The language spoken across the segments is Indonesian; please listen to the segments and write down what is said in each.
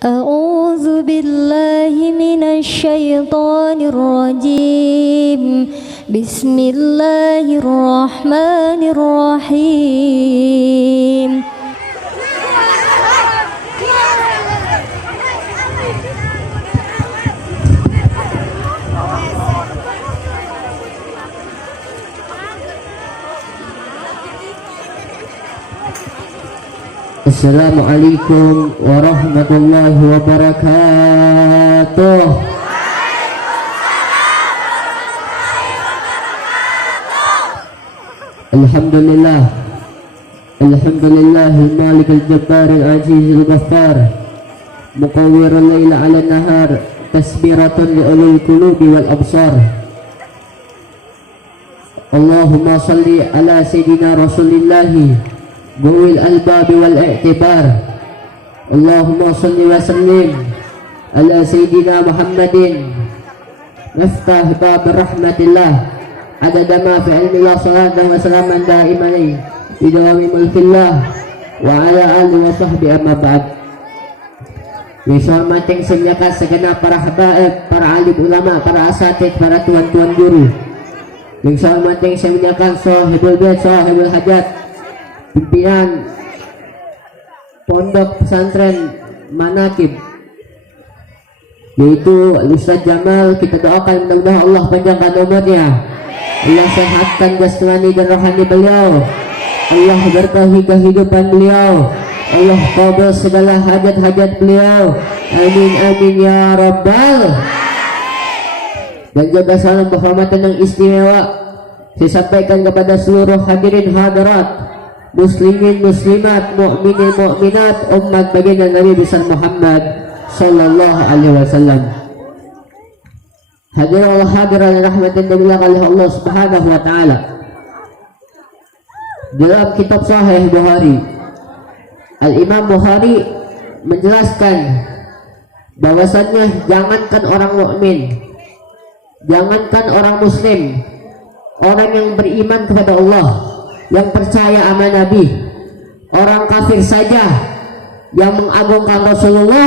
أعوذ بالله من الشيطان الرجيم. بسم الله الرحمن الرحيم. Assalamualaikum warahmatullahi wabarakatuh. Alhamdulillah, Alhamdulillah al-Malik al-Jabbar al-Aziz al-Ghaffar, muqawwir al-laila ala nahar, tasbiratan li ulul qulubi wal absar. Allahumma salli ala sayyidina Rasulillahi ذوي الألباب والاعتبار. اللهم صل وسلم على سيدنا محمد مفتاح باب رحمة الله عدد ما في علم الله صلاة وسلاما دائمين بدوام ملك الله وعلى آله وصحبه أما بعد. Dihormati semuanya segenap para habaib, para alim ulama, para asatidz, para tuan-tuan guru. Dihormati semuanya sahibul bait, sahibul hajat, pimpinan pondok pesantren Manaqib, yaitu Ustaz Jamal. Kita doakan mudah-mudahan Allah panjangkan umurnya, Allah sehatkan jasmani dan rohani beliau, Allah berkahi kehidupan beliau, Allah qabul segala hajat-hajat beliau, amin amin ya rabbal. Dan juga salam penghormatan yang istimewa saya sampaikan kepada seluruh hadirin hadirat, muslimin muslimat, mukminin mukminat, umat baginda Nabi besar Muhammad sallallahu alaihi wasallam. Hadirin Allah hadirin rahmatan oleh Allah Subhanahu wa taala. Dalam kitab Sahih Bukhari, Al-Imam Bukhari menjelaskan bahwasannya jangankan orang mukmin, jangankan orang muslim, orang yang beriman kepada Allah, yang percaya sama Nabi, orang kafir saja yang mengagungkan Rasulullah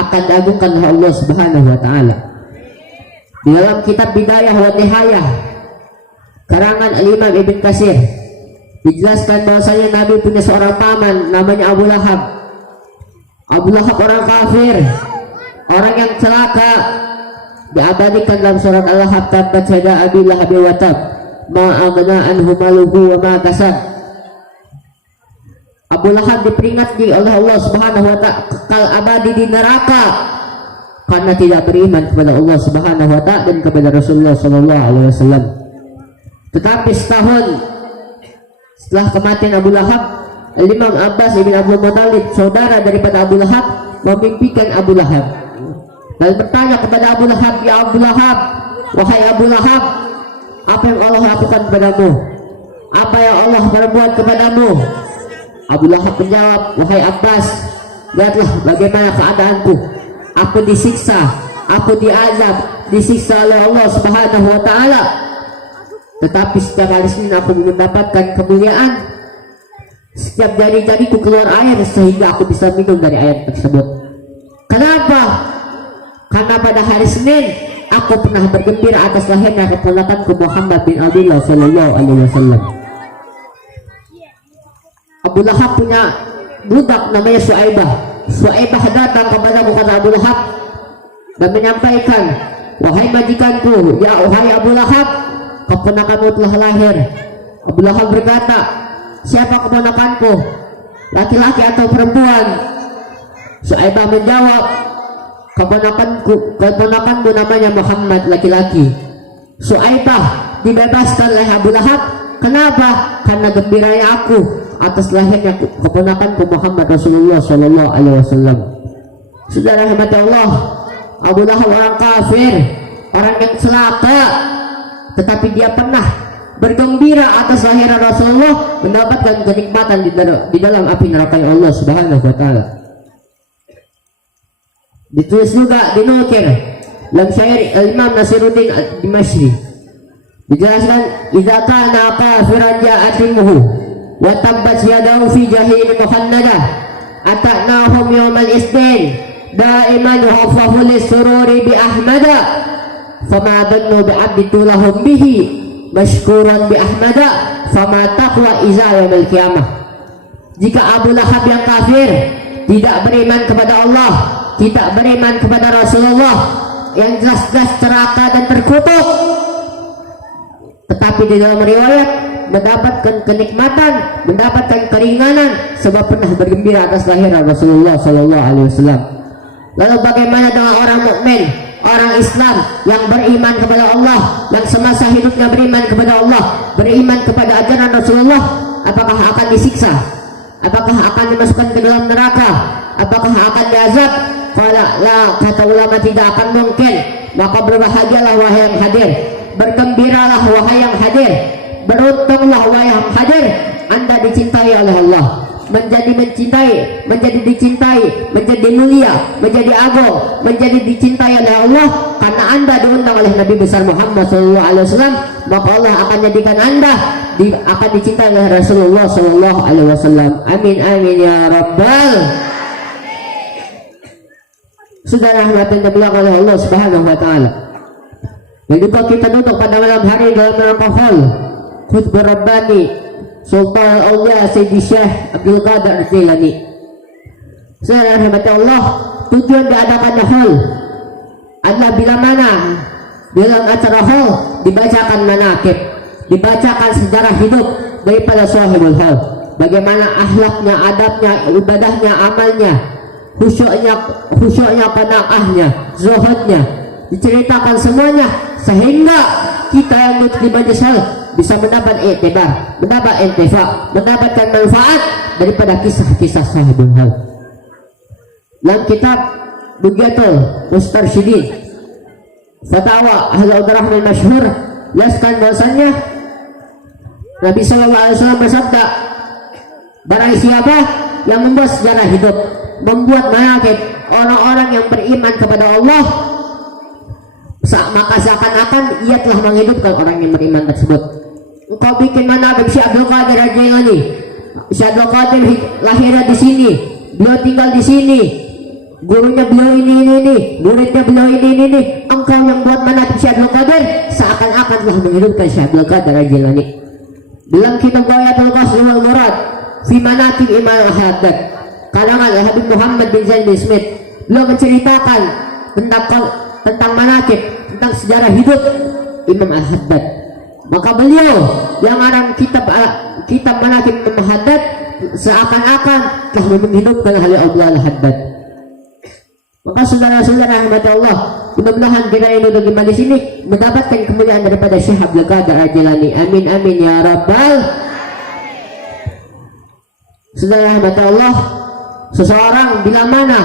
akan diagungkan oleh Allah Subhanahu wa taala. Di dalam kitab Bidayah wa Nihayah karangan Al-Imam Ibn Katsir dijelaskan bahwasanya Nabi punya seorang paman namanya Abu Lahab. Abu Lahab orang kafir, orang yang celaka, diabadikan dalam surat Al-Lahab, tabbat yada abi lahab wa tab ma aghna anhu maluhu wa ma kasab. Abu Lahab diperingati oleh Allah Subhanahu wa taala kekal abadi di neraka karena tidak beriman kepada Allah Subhanahu wa taala dan kepada Rasulullah sallallahu alaihi wasallam. Tetapi setahun setelah kematian Abu Lahab, Imam Abbas bin Abdul Muthalib, saudara daripada Abu Lahab, memimpikan Abu Lahab dan bertanya kepada Abu Lahab, ya Abu Lahab, wahai Abu Lahab, apa yang Allah lakukan kepadamu? Apa yang Allah perbuat kepadamu? Abu Lahab menjawab, wahai Abbas, lihatlah bagaimana keadaanku. Aku disiksa, aku diazab, disiksa oleh Allah Subhanahu wa taala. Tetapi setiap hari Senin aku mendapatkan kemuliaan. Setiap jari-jariku keluar air sehingga aku bisa minum dari air tersebut. Kenapa? Karena pada hari Senin aku pernah bergembira atas lahirnya keponakanku Muhammad bin Abdullah sallallahu alaihi wasallam. Abu Lahab punya budak namanya Suaibah. Suaibah datang kepada Abu Lahab dan menyampaikan, wahai majikanku, ya wahai Abu Lahab, keponakanmu telah lahir. Abu Lahab berkata, siapa keponakanku? Laki-laki atau perempuan? Suaibah menjawab, keponakanmu namanya Muhammad, laki-laki. Suaibah dibebaskan oleh Abu Lahab. Kenapa? Karena gembiranya aku atas lahirnya keponakanku Muhammad Rasulullah sallallahu alaihi wasallam. Saudara rahmati Allah, Abu Lahab orang kafir, orang yang celaka, tetapi dia pernah bergembira atas lahirnya Rasulullah, mendapatkan kenikmatan di dalam api neraka Allah Subhanahu wa taala. Ditulis juga, dinukir dalam syair Al-Imam Nasiruddin Dimashqi, dijelaskan, idza kana kafiran ja'atimuhu wa tabbat yadahu fi jahil muhannadah ataknahum yawmal isnin daiman yuhaffahu lis-sururi bi ahmada fama dhannu bi abdi tulahum bihi mashkuran bi ahmada fama taqwa iza yaumil qiyamah. Jika Abu Lahab yang kafir tidak beriman kepada Allah, tidak beriman kepada Rasulullah, yang jelas-jelas celaka dan terkutuk, tetapi di dalam riwayat mendapatkan kenikmatan, mendapatkan keringanan sebab pernah bergembira atas lahiran Rasulullah sallallahu alaihi wasallam. Lalu bagaimana dengan orang mukmin, orang Islam yang beriman kepada Allah, yang semasa hidupnya beriman kepada Allah, beriman kepada ajaran Rasulullah? Apakah akan disiksa? Apakah akan dimasukkan ke dalam neraka? Apakah akan diazab? La, kata ulama, tidak akan mungkin. Maka berbahagialah wahai yang hadir, bergembiralah wahai yang hadir, beruntunglah wahai yang hadir. Anda dicintai oleh Allah, menjadi mencintai, menjadi dicintai, menjadi mulia, menjadi agung, menjadi dicintai oleh Allah karena Anda diundang oleh Nabi besar Muhammad SAW. Maka Allah akan jadikan Anda akan dicintai oleh Rasulullah SAW. Amin amin ya rabbal. Sudah rahmatan dibilang oleh Allah Subhanahu wa taala. Dan juga kita duduk pada malam hari dalam rangka khutbah Rabbani Sultan Allah Sayyidi Syekh Abdul Qadir Jilani. Sudah rahmatan Allah, tujuan diadakannya hal adalah bila mana dalam acara hal dibacakan manaqib, dibacakan sejarah hidup daripada sahibul hal, bagaimana akhlaknya, adabnya, ibadahnya, amalnya, khusyuknya, qanaahnya, zuhudnya, diceritakan semuanya sehingga kita yang di majelis hal bisa mendapat iktibar, mendapat intifa, mendapatkan manfaat daripada kisah-kisah sahibul hal. Dalam kitab Bughyatul Mustarsyidin, Fatawa Ahlul Rahman masyhur, jelaskan bahwasannya Nabi SAW bersabda, barang siapa yang membuat sejarah hidup, membuat manaqib orang-orang yang beriman kepada Allah, maka seakan-akan ia telah menghidupkan orang yang beriman tersebut. Engkau bikin manaqib Syekh Abdul Qadir Al-Jailani. Syekh Abdul Qadir lahirnya di sini, beliau tinggal di sini, gurunya beliau ini, muridnya beliau ini. Engkau yang buat manaqib Syekh Abdul Qadir seakan-akan telah menghidupkan Syekh Abdul Qadir Al-Jailani. Dalam kitab Ghayatul Qasd wal Murad fi Manaqib Imam Al-Haddad karangan Habib Muhammad bin Zain bin Smith, beliau menceritakan tentang manaqib, tentang sejarah hidup Imam Al-Haddad. Maka beliau yang arang kitab manaqib Imam Al-Haddad seakan-akan telah menghidupkan Habib Al-Haddad. Maka saudara-saudara rahmat Allah, mudah-mudahan kita yang duduk di sini mendapatkan kemuliaan daripada Syekh Abdul Qadir Al-Jilani. Amin amin ya rabbal. Saudara rahmat Allah, seseorang bila mana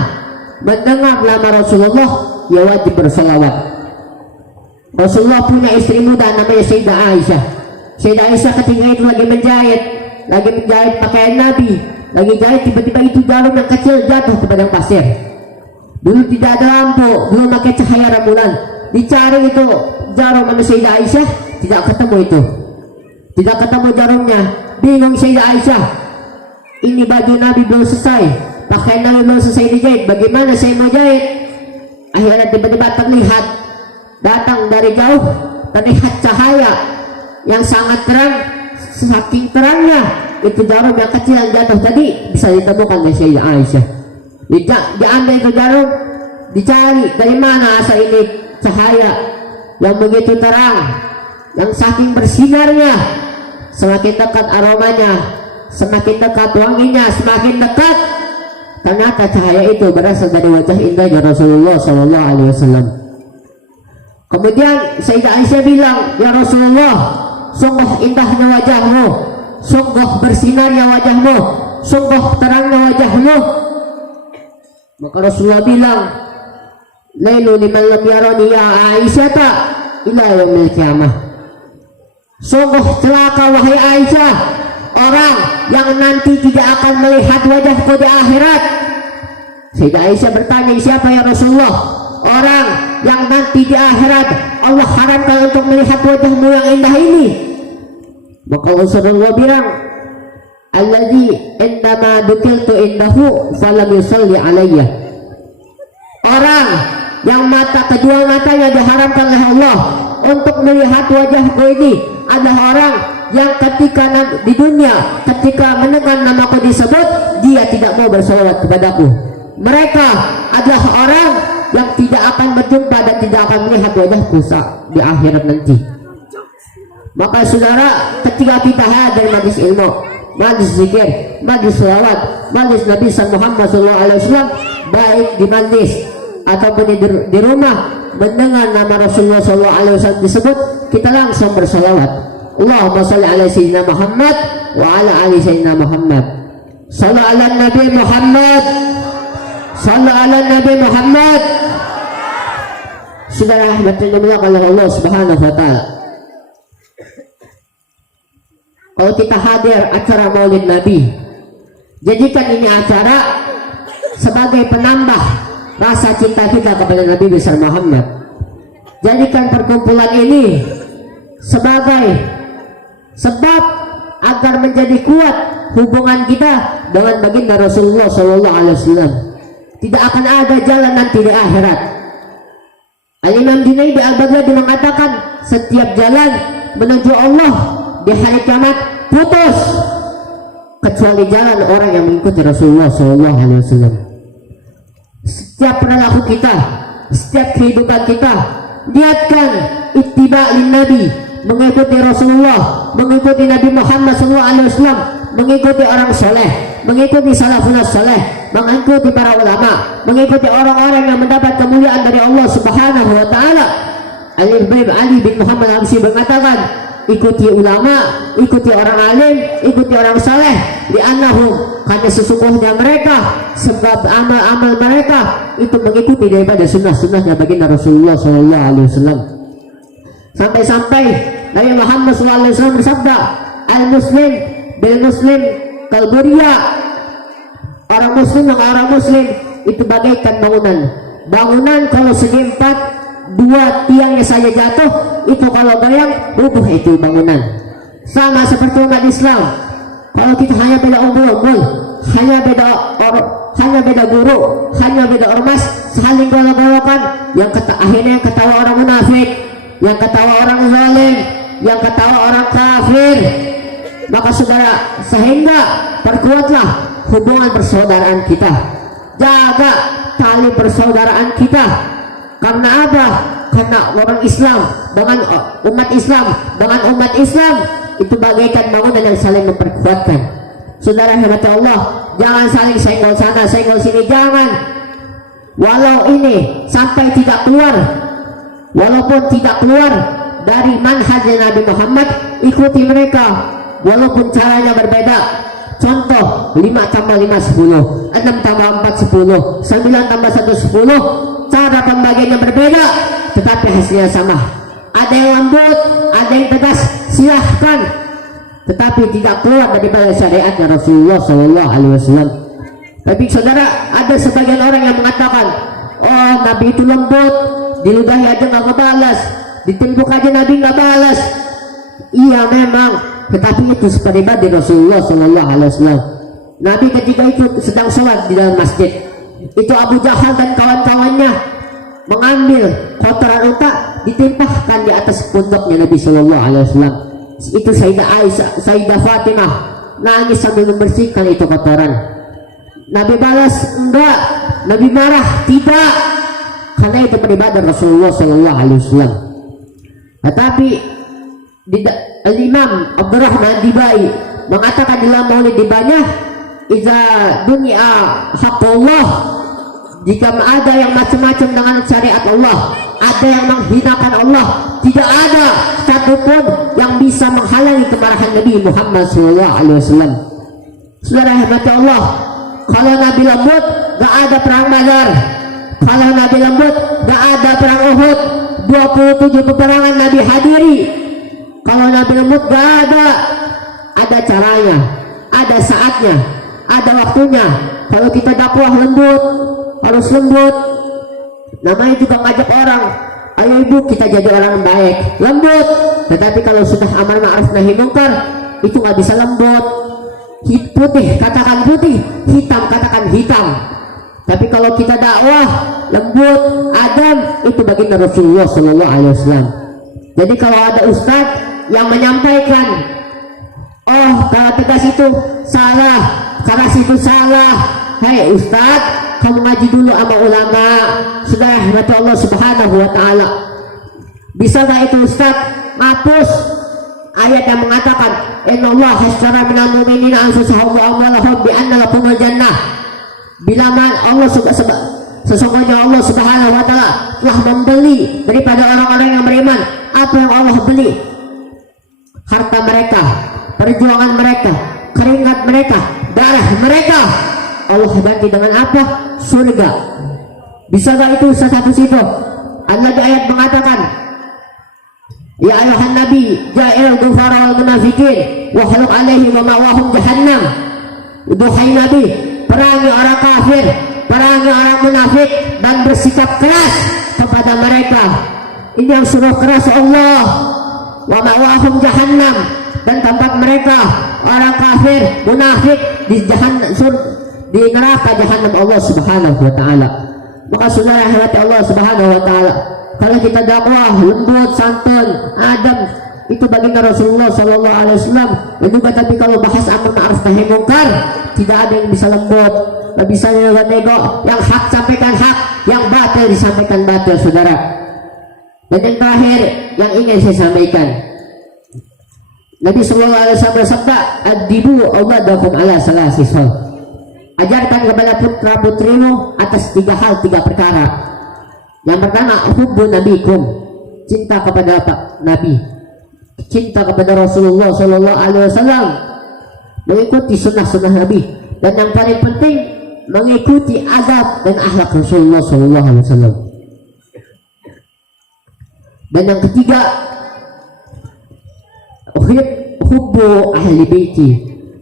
mendengar nama Rasulullah, ia wajib bersalawat. Rasulullah punya istri muda namanya Sayyidah Aisyah. Sayyidah Aisyah ketika itu lagi menjahit pakaian Nabi, lagi jahit, tiba-tiba itu jarum yang kecil jatuh ke padang pasir. Dulu tidak ada lampu, belum pakai cahaya rembulan. Dicari itu jarum sama Sayyidah Aisyah, tidak ketemu itu, tidak ketemu jarumnya. Bingung Sayyidah Aisyah, ini baju Nabi belum selesai, pakaian Nabi belum selesai dijahit, bagaimana saya mau jahit? Akhirnya tiba-tiba terlihat, datang dari jauh, terlihat cahaya yang sangat terang. Saking terangnya itu jarum yang kecil yang jatuh tadi bisa ditemukan oleh Sayyidah Aisyah. Diambil itu jarum, dicari dari mana asal ini cahaya yang begitu terang, yang saking bersinarnya, semakin dekat aromanya, semakin dekat wanginya, semakin dekat. Ternyata cahaya itu berasal dari wajah indahnya Rasulullah SAW. Kemudian Sayyidah Aisyah bilang, ya Rasulullah, sungguh indahnya wajahmu, sungguh bersinarnya wajahmu, sungguh terangnya wajahmu. Maka Rasulullah bilang, lailu liman lam yarani ya Aisyah ila yaumil qiyamah. Sungguh celaka wahai Aisyah, orang yang nanti tidak akan melihat wajahku di akhirat. Sayyidah Aisyah bertanya, siapa ya Rasulullah? Orang yang nanti di akhirat Allah haramkan untuk melihat wajahmu yang indah ini. Maka Rasulullah bilang, alladzi indama dukiltu indahu falam yusalli alayya. orang yang kedua matanya diharamkan oleh Allah untuk melihat wajahku ini. Ada orang yang ketika di dunia, ketika mendengar namaku disebut, dia tidak mau bersolawat kepadaku. Mereka adalah orang yang tidak akan berjumpa dan tidak akan melihat wajahku di akhirat nanti. Maka saudara, ketika kita hadir majlis ilmu, majlis zikir, majlis selawat, majlis Nabi Muhammad SAW, baik di majlis ataupun di rumah, mendengar nama Rasulullah SAW disebut, kita langsung bersolawat. Allahumma salli ala sayyidina Muhammad wa ala ali sayyidina Muhammad. Sallu ala Nabi Muhammad. Sallu ala Nabi Muhammad. Saudara rahmatin oleh Allah Subhanahu wa taala. Kalau kita hadir acara Maulid Nabi, jadikan ini acara sebagai penambah rasa cinta kita kepada Nabi besar Muhammad. Jadikan perkumpulan ini sebagai sebab agar menjadi kuat hubungan kita dengan baginda Rasulullah SAW. Tidak akan ada jalan nanti di akhirat. Al-Imam Junaidi Al-Baghdadi mengatakan, setiap jalan menuju Allah di hari kiamat putus, kecuali jalan orang yang mengikuti Rasulullah SAW. Setiap perilaku kita, setiap kehidupan kita, niatkan ittiba' lin Nabi, mengikuti Rasulullah, mengikuti Nabi Muhammad SAW, mengikuti orang soleh, mengikuti salafun soleh, mengikuti para ulama, mengikuti orang-orang yang mendapat kemuliaan dari Allah Subhanahu wa taala. Ali bin Muhammad Al-Habsyi mengatakan, ikuti ulama, ikuti orang alim, ikuti orang saleh, li'annahum, karena sesungguhnya mereka, sebab amal-amal mereka itu mengikuti daripada sunnah-sunnahnya baginda Rasulullah SAW. Sampai-sampai Nabi Muhammad SAW bersabda, al-muslim bil muslim kalburia, orang muslim dengan orang muslim itu bagaikan bangunan. Bangunan kalau segi empat, dua tiangnya saja jatuh, itu kalau goyang rubuh itu bangunan. Sama seperti umat Islam, kalau kita hanya beda umbul-umbul, hanya beda guru, hanya beda ormas, saling golok-golokan, akhirnya yang ketawa orang munafik, yang ketawa orang zalim, yang ketawa orang kafir. Maka saudara, sehingga perkuatlah hubungan persaudaraan kita, jaga tali persaudaraan kita. Karena apa? Karena orang Islam dengan umat Islam itu bagaikan bangunan yang saling memperkuatkan. Saudara rahmati Allah, jangan saling senggol sana senggol sini, jangan. Walau ini sampai tidak keluar, walaupun tidak keluar dari manhaj Nabi Muhammad, ikuti mereka walaupun caranya berbeda. Contoh, 5 tambah 5 10, 6 tambah 4 10, 9 tambah 1 10, cara pembagiannya berbeda tetapi hasilnya sama. Ada yang lembut, ada yang tegas, silahkan, tetapi tidak keluar daripada syariatnya Rasulullah SAW. Tapi saudara, ada sebagian orang yang mengatakan, oh Nabi itu lembut, diludahi aja nggak ngebalas, ditimpuk aja Nabi nggak balas. Iya memang, tetapi itu seperti Rasulullah SAW. Nabi ketika itu sedang sholat di dalam masjid, itu Abu Jahal dan kawan-kawannya mengambil kotoran unta, ditimpahkan di atas pundaknya Nabi SAW. Itu Sayyidah Aisyah, Sayyidah Fatimah nangis sambil membersihkan itu kotoran. Nabi balas enggak, Nabi marah tidak, karena itu peribadatan Rasulullah SAW. Tetapi Al-Imam Abdurrahman Dibai mengatakan dalam Maulid Dibanya, iza dunia haqqullah, jika ada yang macam-macam dengan syariat Allah, ada yang menghinakan Allah, tidak ada satupun yang bisa menghalangi kemarahan Nabi Muhammad SAW. Saudara rahmati Allah, kalau Nabi lembut, gak ada perang Badar. Kalau Nabi lembut, gak ada perang Uhud. 27 peperangan Nabi hadiri. Kalau Nabi lembut, gak ada caranya, ada saatnya, ada waktunya. Kalau kita dakwah lembut, harus lembut. Namanya juga ngajak orang, ayo ibu kita jadi orang baik, lembut. Tetapi kalau sudah amar ma'ruf nahi munkar, itu nggak bisa lembut. Putih katakan putih, hitam katakan hitam. Tapi kalau kita dakwah lembut, adem, itu baginda Rasulullah Sallallahu Alaihi Wasallam. Jadi kalau ada ustadz yang menyampaikan, oh kalau tegas itu salah, keras itu salah, hai ustadz, kamu ngaji dulu sama ulama, sudah rahmat Allah Subhanahu Wa Taala. Bisa nggak itu ustadz ngapus ayat yang mengatakan innallaha hashtara minal mu'minina anfusahum wa amwalahum bi anna lahumul jannah. Bila Allah sesungguhnya Allah Subhanahu Wa Taala telah membeli daripada orang-orang yang beriman apa yang Allah beli, harta mereka, perjuangan mereka, keringat mereka, darah mereka, Allah ganti dengan apa? Surga. Bisa nggak itu satu situ? Allah di ayat mengatakan, ya ayuhan nabi ja'il ghufara wal munafiqin wa khalaq alaihim wa ma'wahum jahannam. Duhai nabi, perangi orang kafir, perangi orang munafik, dan bersikap keras kepada mereka. Ini yang suruh keras Allah. Wa ma'wahum jahannam, dan tempat mereka orang kafir munafik di jahannam, di neraka jahannam Allah Subhanahu Wa Taala. Maka saudara rahmati Allah Subhanahu Wa Taala, kalau kita dakwah lembut, santun, adem, itu baginda Rasulullah Sallallahu Alaihi Wasallam. Dan juga tapi kalau bahas amar ma'ruf nahi munkar, tidak ada yang bisa lembut, tidak bisa lewat nego. Yang hak sampaikan hak, yang batil disampaikan batil, saudara. Dan yang terakhir yang ingin saya sampaikan, Nabi Sallallahu Alaihi Wasallam bersabda, "Adibu auladakum ala salasi hal." Ajarkan kepada putra putrimu atas 3 hal, 3 perkara. Yang pertama, hubbu nabikum, cinta kepada Nabi, cinta kepada Rasulullah Sallallahu Alaihi Wasallam, mengikuti sunnah-sunnah Nabi, dan yang paling penting mengikuti adab dan akhlak Rasulullah Sallallahu Alaihi Wasallam. Dan yang ketiga, hubbu ahli baiti,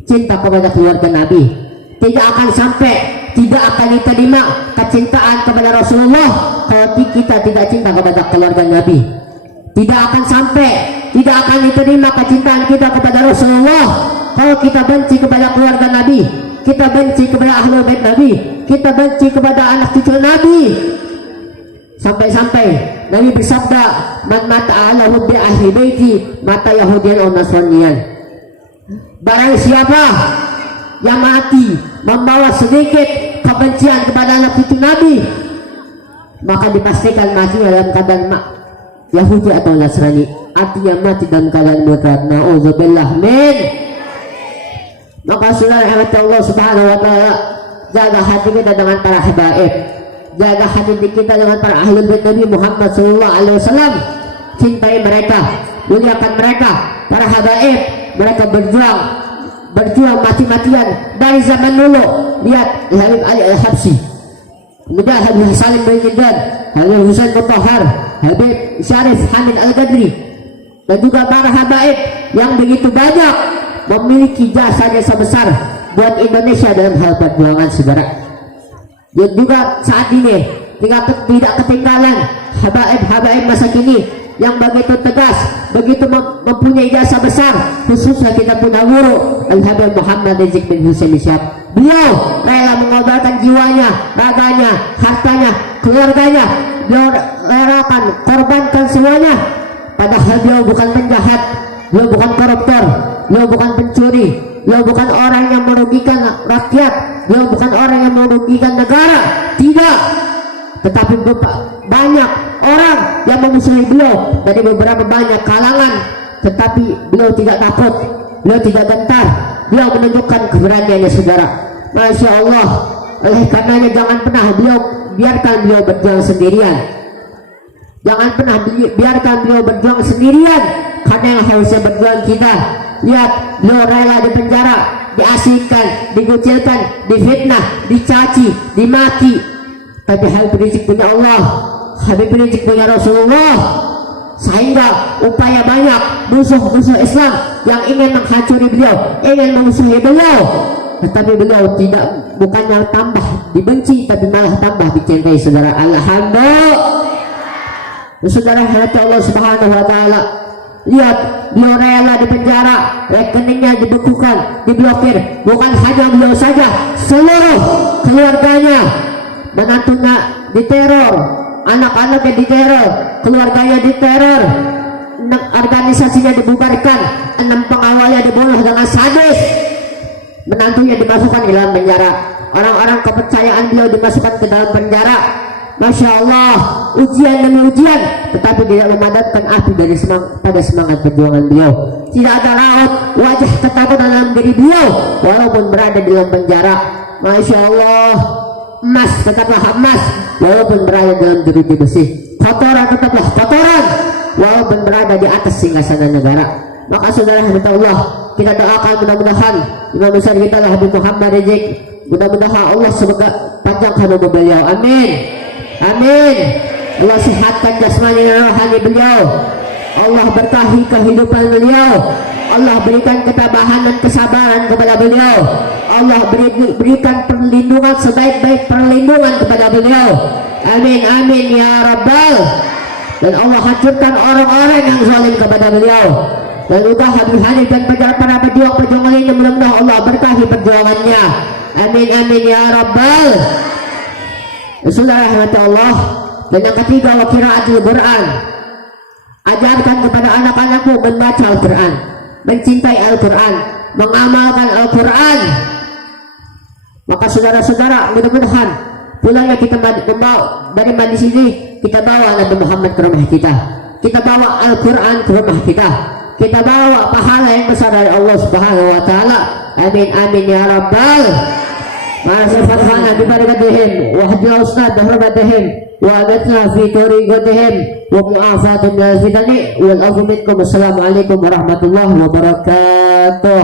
cinta kepada keluarga Nabi. Tidak akan sampai, tidak akan diterima kecintaan kepada Rasulullah kalau kita tidak cinta kepada keluarga Nabi. Tidak akan sampai, tidak akan diterima kecintaan kita kepada Rasulullah kalau kita benci kepada keluarga Nabi, kita benci kepada ahlul bait Nabi, kita benci kepada anak cucu Nabi. Sampai-sampai Nabi bersabda, man mata ala hubbi ahli baiti mata yahudiyan atau nasraniyan. Barang siapa yang mati membawa sedikit kebencian kepada anak cucu Nabi, maka dipastikan mati dalam keadaan Yahudi atau Nasrani. Artinya mati dalam keadaan murtad. Nauzubillah min. Maka saudara rahmat Allah Subhanahu Wa Taala, jaga hati kita dengan para habaib, jaga hati kita dengan para ahlul bait Nabi Muhammad Sallallahu Alaihi Wasallam. Cintai mereka, muliakan mereka. Para habaib, mereka berjuang mati-matian dari zaman dulu. Lihat Habib Ali Al-Habsyi, kemudian Habib Salim bin Jiddan, Habib Husain Mutahhar, Habib Syarif Hamid Al-Qadri, dan juga para habaib yang begitu banyak memiliki jasa-jasa besar buat Indonesia dalam hal perjuangan, saudara. Dan juga saat ini tidak ketinggalan habaib masa kini yang begitu tegas, begitu mempunyai jasa besar, khususnya kita punya guru Al-Habib Muhammad Rizik bin Husain Syihab. Beliau rela mengorbankan jiwanya, raganya, hartanya, keluarganya. Beliau relakan, korbankan semuanya. Padahal beliau bukan penjahat, beliau bukan koruptor, beliau bukan pencuri, beliau bukan orang yang merugikan rakyat, beliau bukan orang yang merugikan negara. Tidak. Tetapi banyak orang yang memusuhi beliau dari beberapa banyak kalangan, tetapi beliau tidak takut, beliau tidak gentar, beliau menunjukkan keberaniannya, saudara. Masya Allah. Oleh karenanya jangan pernah biarkan beliau berjuang sendirian. Jangan pernah biarkan beliau berjuang sendirian, karena yang harusnya berjuang kita. Lihat, beliau rela di penjara, diasingkan, dikucilkan, difitnah, dicaci, dimaki. Tapi Habib Rizik punya Allah, Habib Rizik punya Rasulullah, sehingga upaya banyak musuh-musuh Islam yang ingin menghacuri beliau, ingin memusuhi beliau, tetapi beliau bukannya tambah dibenci, tapi malah tambah dicintai, saudara. Alhamdulillah. Saudara hati Allah Subhanahu Wa Taala, lihat, beliau rela di penjara, rekeningnya dibekukan, diblokir. Bukan hanya beliau saja, seluruh keluarganya, menantunya diteror, anak-anaknya diteror, keluarganya diteror, organisasinya dibubarkan, 6 pengawalnya dibunuh dengan sadis, menantunya dimasukkan ke dalam penjara, orang-orang kepercayaan beliau dimasukkan ke dalam penjara. Masya Allah, ujian demi ujian, tetapi tidak memadamkan api dari semangat perjuangan beliau. Tidak ada raut wajah ketakutan dalam diri beliau walaupun berada di dalam penjara. Masya Allah, emas tetaplah emas walaupun berada dalam jeruji besi, kotoran tetaplah kotoran walaupun berada di atas singgasana negara. Maka saudara hamba Allah, kita doakan mudah-mudahan Imam besar kita lah Habib Muhammad Rizik, mudah-mudahan Allah semoga panjangkan umur beliau, amin. Amin. Allah sehatkan jasmani dan rohani beliau, Allah berkahi kehidupan beliau, Allah berikan ketabahan dan kesabaran kepada beliau, Allah berikan perlindungan sebaik-baik perlindungan kepada beliau, amin amin ya rabbal. Dan Allah hancurkan orang-orang yang zalim kepada beliau. Dan juga Habib Hanif dan para pejuang-pejuang lainnya, mudah-mudahan Allah berkahi perjuangannya, amin amin ya rabbal. Saudara rahmat Allah. Dan yang ketiga, wa qiraatul Quran. Ajarkan kepada anak-anakmu membaca Al-Quran, mencintai Al-Quran, mengamalkan Al-Quran. Maka saudara-saudara, mudah-mudahan pulangnya kita dari majlis ini, kita bawa Nabi Muhammad ke rumah kita, kita bawa Al-Quran ke rumah kita bawa pahala yang besar dari Allah Subhanahu wa Ta'ala, amin amin ya rabbal. Ma'asyafatana bibarakatihim wa hadina ustad bihurmatihim wa agatna fi tariqatihim wa mu'afatun minal fitani wal afu minkum. Assalamualaikum warahmatullahi wabarakatuh.